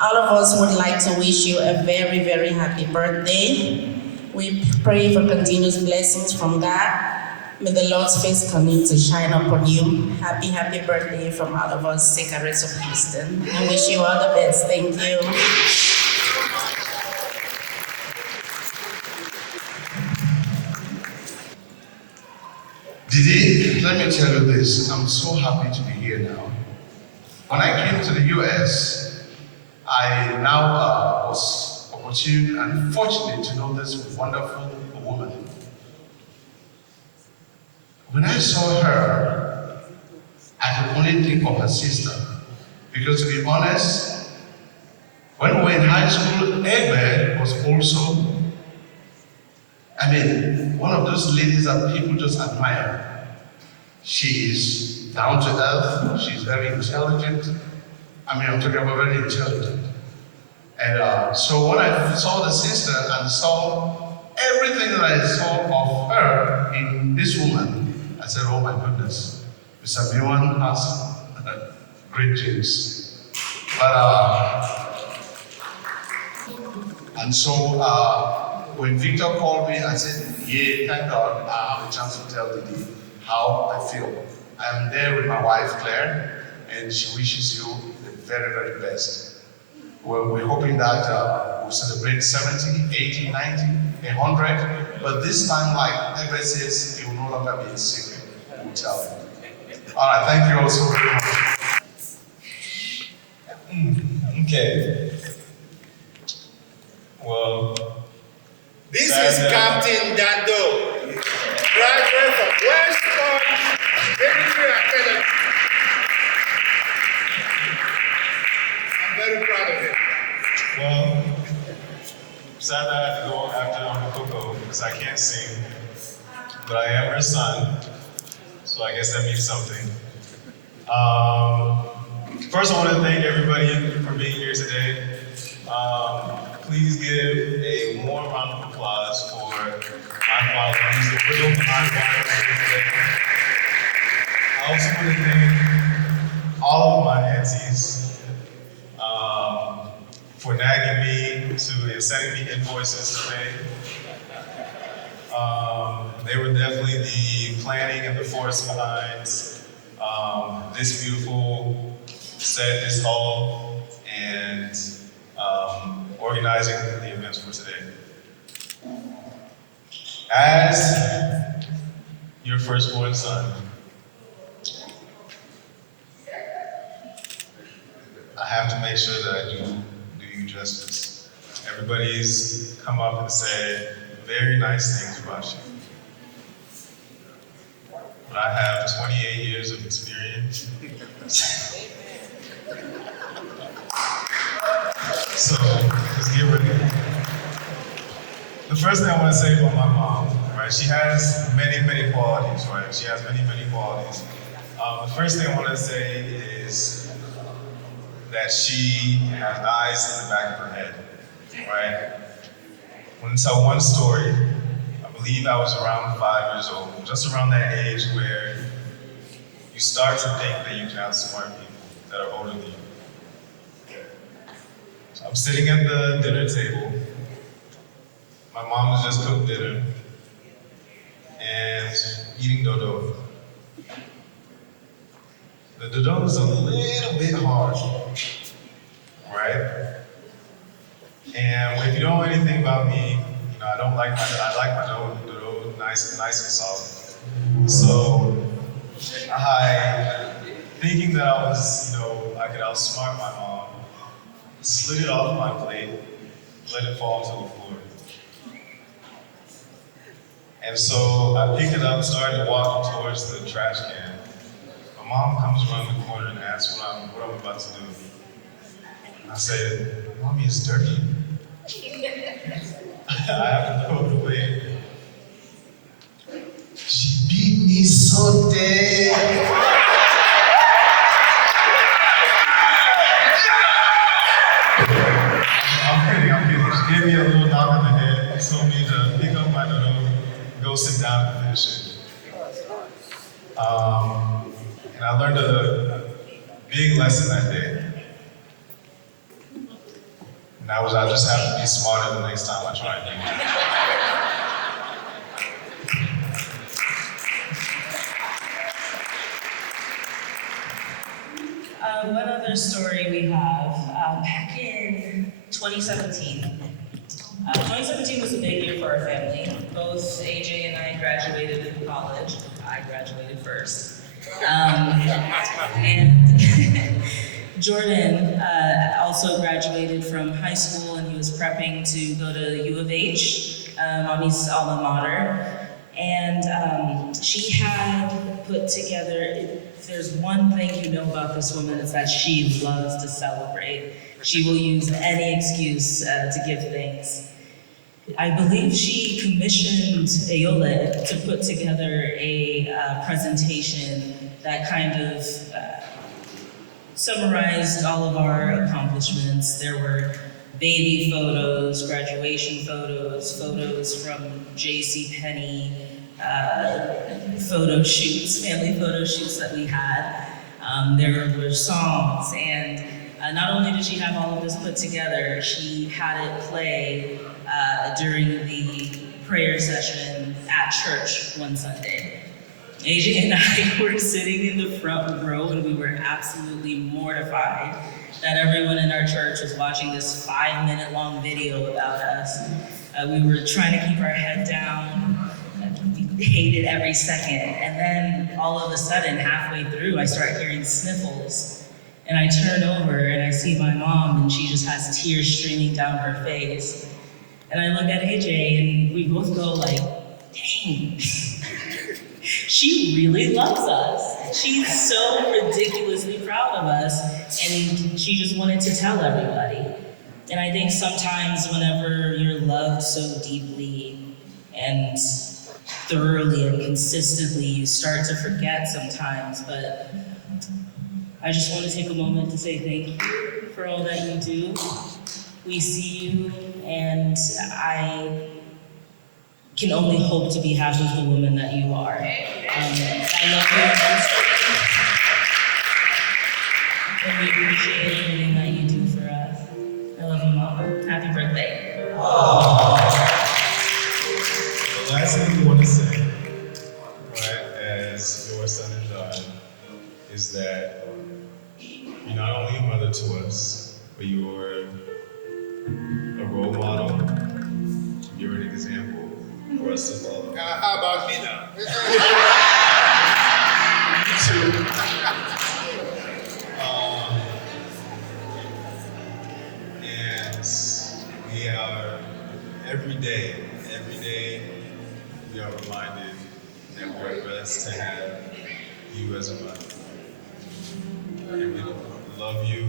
All of us would like to wish you a very, very happy birthday. We pray for continuous blessings from God. May the Lord's face continue to shine upon you. Happy, happy birthday from all of us, Sacreds of Houston. I wish you all the best. Thank you. Didi, let me tell you this, I'm so happy to be here now. When I came to the US, I now was opportune and fortunate to know this wonderful woman. When I saw her, I could only think of her sister. Because to be honest, when we were in high school, Egbe was also, one of those ladies that people just admire. She is down to earth, she's very intelligent. I'm talking about very intelligent. And so when I saw the sister and saw everything that I saw of her in this woman, I said, oh my goodness, Mr. Miwan has great genes. And so when Victor called me, I said, yeah, thank God I have a chance to tell Didi how I feel. I'm there with my wife, Claire, and she wishes you the very, very best. We're hoping that we'll celebrate 70, 80, 90, 100, but this time, like Egbe says, it will no longer be a secret. We'll tell you. All right, thank you all so very much. Okay. Well, this is Captain Dando, graduate from West Point Military Academy. I'm very proud of him. Well, sad that I have to go after Coco because I can't sing, but I am her son, so I guess that means something. First, I want to thank everybody for being here today. Please give a warm round of applause for my father. He's the real my father today. I also want to thank all of my aunties for nagging me and sending me invoices to pay. They were definitely the planning and the force behind this beautiful set, this hall, and organizing the events for today. As your firstborn son, I have to make sure that I do you justice. everybody's come up and said very nice things about you. But I have 28 years of experience. So, let's get ready. The first thing I want to say about my mom, right? She has many, many qualities, right? She has many, many qualities. The first thing I want to say is that she has eyes in the back of her head, right? I want to tell one story. I believe I was around 5 years old, just around that age where you start to think that you can outsmart people that are older than you. So I'm sitting at the dinner table. My mom has just cooked dinner and eating dodo. The dodo is a little bit hard, right? And if you don't know anything about me, I like my dodo nice and solid. So thinking that I was, I could outsmart my mom, slid it off my plate, let it fall to the floor. And so I picked it up, started walking towards the trash can. My mom comes around the corner and asks what I'm about to do. And I said, "Mommy, it's dirty." I have to throw it away. She beat me so dead. I'm kidding. She gave me a little knock on the head and told me to pick up my dodo, go sit down and finish it. And I learned a big lesson that day. And that was I just have to be smarter the next time I try and do it. One other story we have, back in 2017. 2017 was a big year for our family. Both AJ and I graduated from college. I graduated first. And Jordan also graduated from high school, and he was prepping to go to U of H, mommy's alma mater. And she had put together, if there's one thing you know about this woman, it's that she loves to celebrate. She will use any excuse to give things. I believe she commissioned Ayole to put together a presentation that kind of summarized all of our accomplishments. There were baby photos, graduation photos, photos from JCPenney, photo shoots, family photo shoots that we had. There were songs, and not only did she have all of this put together, she had it play during the prayer session at church one Sunday. AJ and I were sitting in the front row, and we were absolutely mortified that everyone in our church was watching this 5-minute long video about us. We were trying to keep our head down. We hated every second. And then all of a sudden, halfway through, I start hearing sniffles. And I turn over and I see my mom, and she just has tears streaming down her face. And I look at AJ, and we both go like, dang. She really loves us. She's so ridiculously proud of us, and she just wanted to tell everybody. And I think sometimes whenever you're loved so deeply and thoroughly and consistently, you start to forget sometimes, but I just want to take a moment to say thank you for all that you do. We see you, and I can only hope to be half of the woman that you are. I love you, and we appreciate everything that you do for us. I love you, Mama. Happy birthday. The last thing we want to say, right, as your son and daughter, is that you're not only a mother to us, but you're a role model. You're an example for us to follow. How about me now? You too. And we have every day we are reminded that we're blessed to have you as a mother. And we love you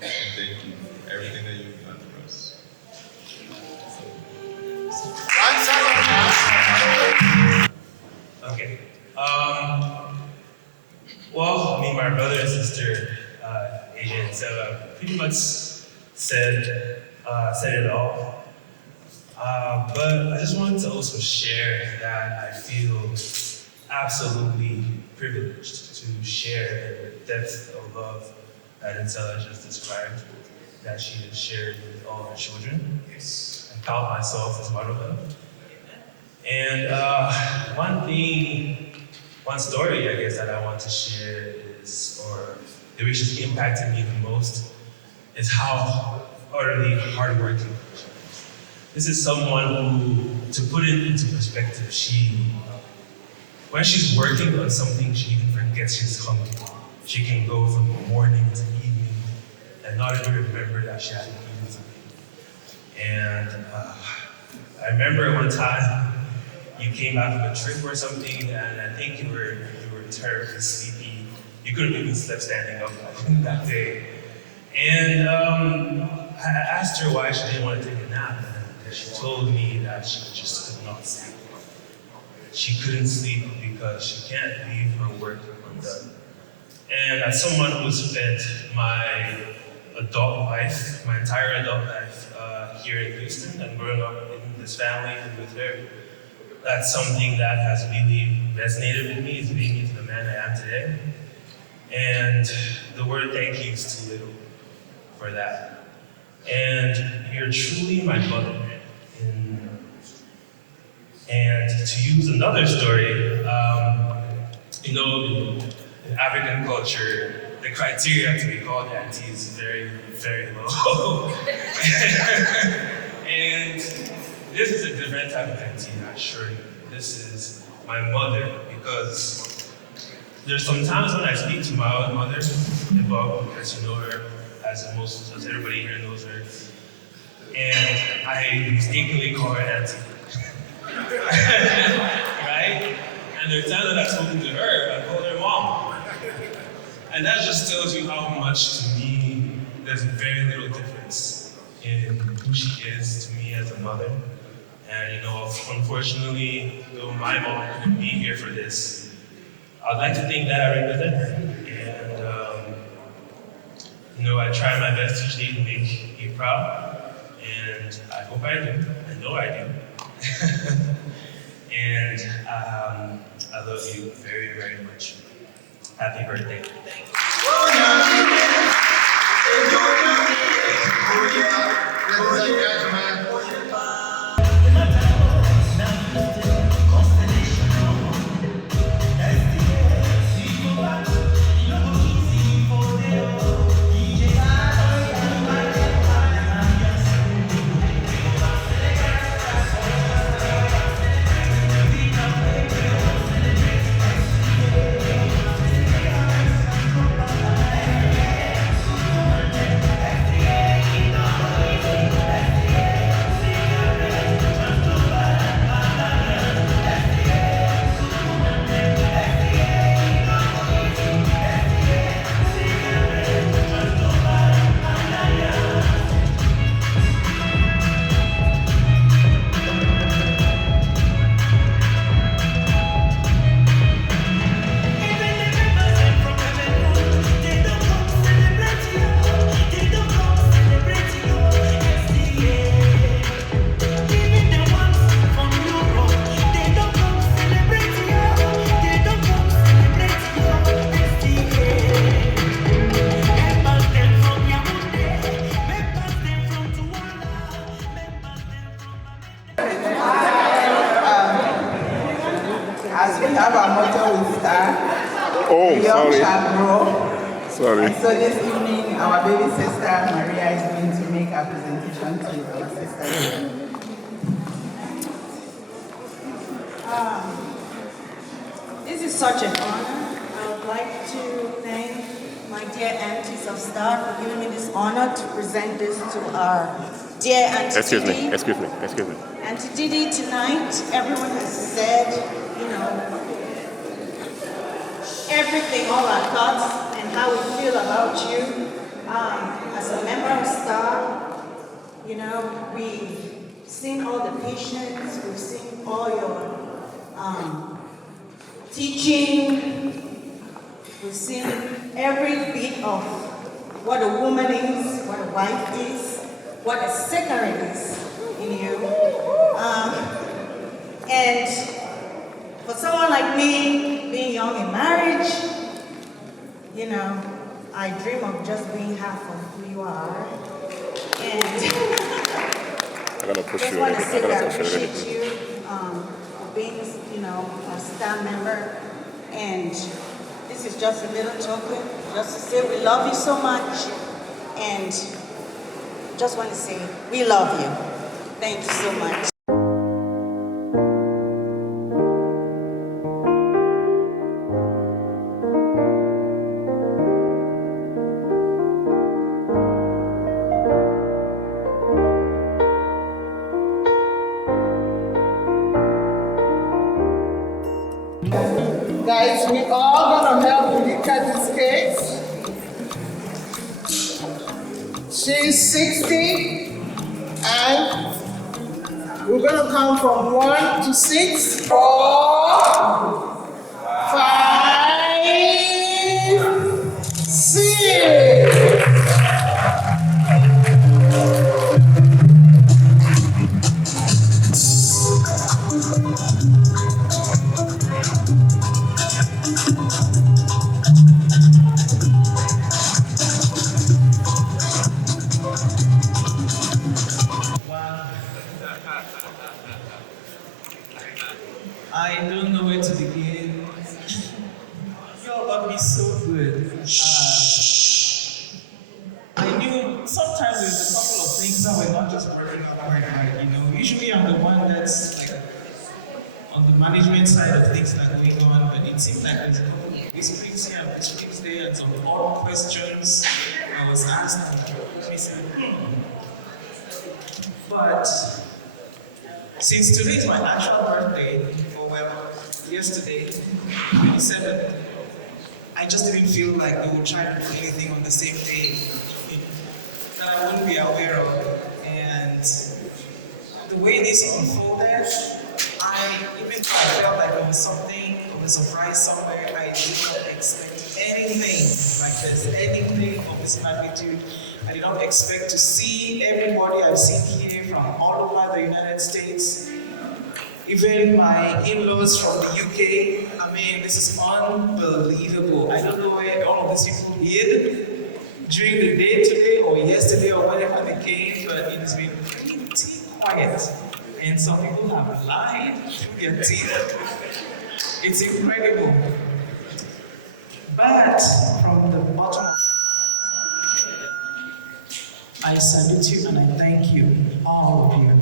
and thank you for everything that you've done for us. Okay. Well, I mean, my brother and sister, AJ and Sarah, pretty much said it all. But I just wanted to also share that I feel absolutely privileged to share the depth of love that Insella just described, that she has shared with all her children. I count myself as one of them. And one story, I guess, that I want to share is, or the way she's impacted me the most, is how utterly hardworking she is. This is someone who, to put it into perspective, when she's working on something, she even forgets she's hungry. She can go from morning to evening and not even remember that she hasn't eaten something. And I remember one time, you came back from a trip or something, and I think you were terribly sleepy. You couldn't even sleep standing up that day. And I asked her why she didn't want to take a nap, and she told me that she just could not sleep. She couldn't sleep because she can't leave her work undone. And as someone who spent my adult life, my entire adult life here in Houston and growing up in this family and with her, that's something that has really resonated with me, is made me to the man I am today. And the word thank you is too little for that. And you're truly my mother. And to use another story, in African culture, the criteria to be called auntie is very, very low. And this is a different type of auntie, I assure you. This is my mother, because there's some times when I speak to my own mother, Bob, as you know her, as everybody here knows her, and I mistakenly call her auntie. Right? And there's times that I've spoken to her, I call her mom. And that just tells you how much, to me, there's very little difference in who she is to me as a mother. And unfortunately, though my mom couldn't be here for this, I'd like to think that I represent her. And I try my best each day to make you proud, and I hope I do. I know I do. And I love you very, very much. Happy birthday. Thank As we have our motto with Star, Oh, the young sorry. shall grow. Sorry. And so this evening, our baby sister Maria is going to make a presentation to our sister. This is such an honor. I would like to thank my dear aunties of Star for giving me this honor to present this to our Dear Auntie Excuse Didi, me, excuse me, excuse me. Auntie Didi, tonight everyone has said, everything, all our thoughts and how we feel about you. As a member of STAR, we've seen all the patience, we've seen all your teaching, we've seen every bit of what a woman is, what a wife is, what a secretary is in you. And for someone like me, being young in marriage, I dream of just being half of who you are. And I'm gonna push just you a want to little say bit. that I I'm gonna push you a appreciate little bit. you for being, a STAR member. And this is just a little token, just to say we love you so much. And just want to say we love you. Thank you so much. Guys, we all gonna help with the cutting cakes. She's 60, and we're gonna count from 1 to 6. 4, 5, 6. I don't know where to begin. Y'all love me so good. I knew sometimes there's a couple of things that were not just working out right. Usually I'm the one that's like on the management side of things that are going on, but it seems like there's a couple of districts here and districts there, and some odd questions I was asked. And I said, But since today is my actual birthday, yesterday, 27th, I just didn't feel like we would try to do anything on the same day that I wouldn't be aware of. And the way this unfolded, even though I felt like there was something, of a surprise somewhere, I did not expect anything like this, anything of this magnitude. I did not expect to see everybody I've seen here from all over the United States. Even my in-laws from the UK, this is unbelievable. I don't know where all of these people hid during the day today or yesterday or whenever they came, but it has been pretty quiet. And some people have lied through their teeth. It's incredible. But from the bottom of my heart, I salute you and I thank you, all of you.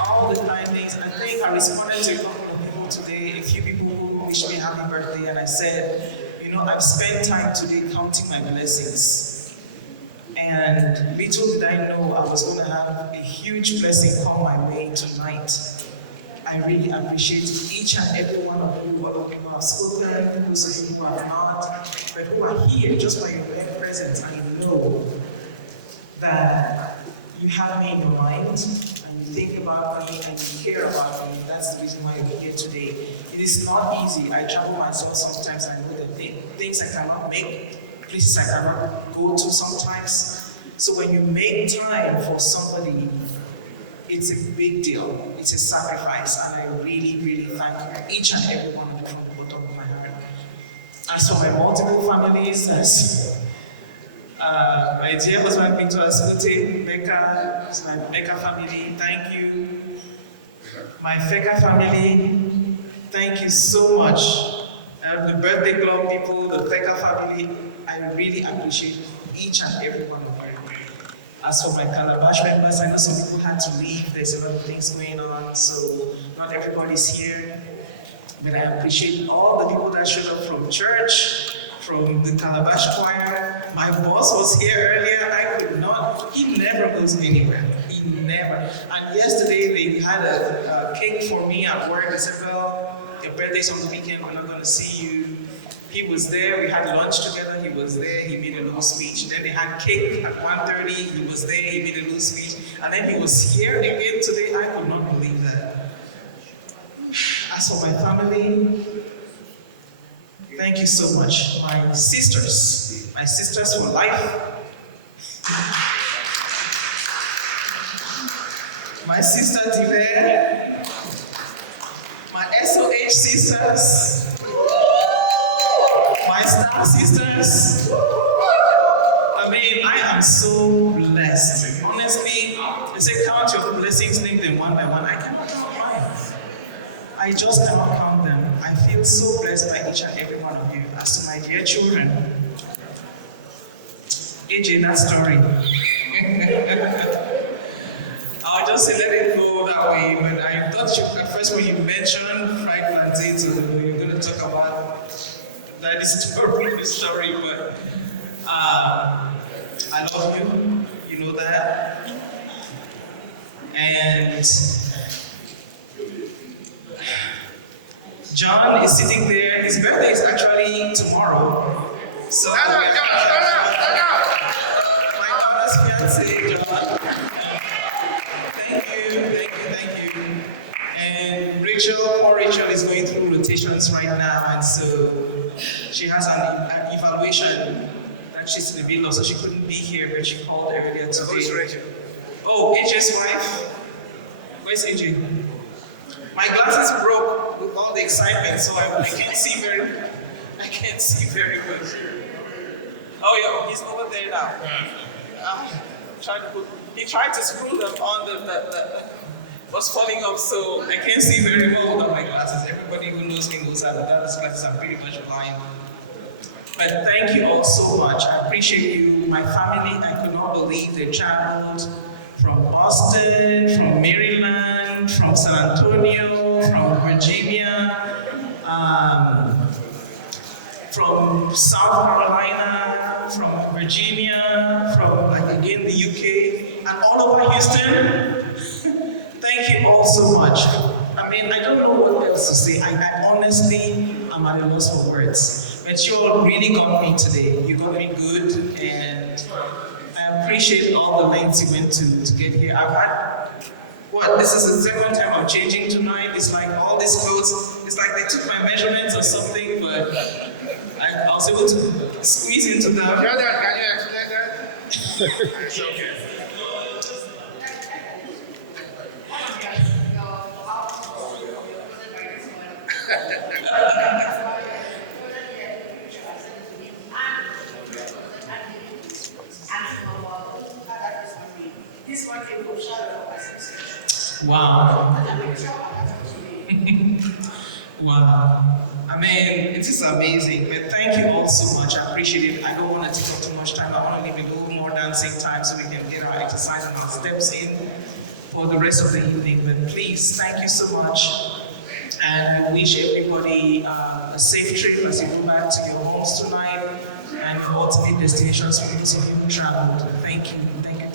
All the kind things, and I think I responded to a couple of people today, a few people who wished me happy birthday, and I said, I've spent time today counting my blessings. And little did I know I was going to have a huge blessing come my way tonight. I really appreciate each and every one of you, all of you who have spoken, those of you who have not, but who are here just by your mere presence. I know that you have me in your mind, and you think about me, and you care about me. That's the reason why you're here today. It is not easy. I travel myself sometimes. I know that things I cannot make, places I cannot go to sometimes. So when you make time for somebody, it's a big deal. It's a sacrifice, and I really, really thank each and every one of you from the bottom of my heart. As for my multiple families, as my dear husband, Victor Ascute, Becca, my Becca family, thank you. My Feka family, thank you so much. The birthday club people, the Feka family, I really appreciate each and every one of you. As for my Calabash members, I know some people had to leave. There's a lot of things going on, so not everybody's here. But I appreciate all the people that showed up from church, from the Calabash Choir. My boss was here earlier. I could not. He never goes anywhere. He never. And yesterday they had a cake for me at work. They said, well, your birthday's on the weekend. We're not going to see you. He was there. We had lunch together. He was there. He made a little speech. Then they had cake at 1:30. He was there. He made a little speech. And then he was here again today. I could not believe that. As for my family, thank you so much. My sisters for life. My sister Diver, my SOH sisters, my staff sisters. I mean, I am so blessed. Honestly, they say count your blessings, name them one by one. I cannot count mine. I just cannot count them. I feel so blessed by each and every one of you. As to my dear children, AJ, that story. I'll just say let it go that way. But I thought at first when you mentioned fried plantains, you're going to talk about that story. But I love you. You know that. And John is sitting there. His birthday is actually tomorrow. So my daughter's fiance, John. Thank you. And poor Rachel is going through rotations right now, and so she has an evaluation that she's in the middle of, so she couldn't be here, but she called earlier today. Who's Rachel? Oh, AJ's wife. Where's AJ? My glasses broke with all the excitement, so I can't see very well. Oh yeah, he's over there now. He tried to screw them on the was falling off, so I can't see very well without my glasses. Everybody who knows me knows that without those glasses I'm pretty much blind. But thank you all so much. I appreciate you. My family, I could not believe they traveled from Boston, from Maryland, from San Antonio, from Virginia, from South Carolina, from Virginia, from again the UK, and all over Houston. Thank you all so much. I mean, I don't know what else to say. I honestly am at a loss for words. But you all really got me today. You got me good, and I appreciate all the lengths you went to get here. I've had, this is the second time I'm changing tonight. It's like all these clothes, it's like they took my measurements or something, but I was able to squeeze into them. Can you explain that? It's okay. Wow. Wow. I mean, it is amazing. But thank you all so much. I appreciate it. I don't want to take up too much time. I want to leave a little more dancing time so we can get our exercise and our steps in for the rest of the evening. But please, thank you so much. And we wish everybody a safe trip as you go back to your homes tonight and your ultimate destinations for those of you who traveled. Thank you. Thank you.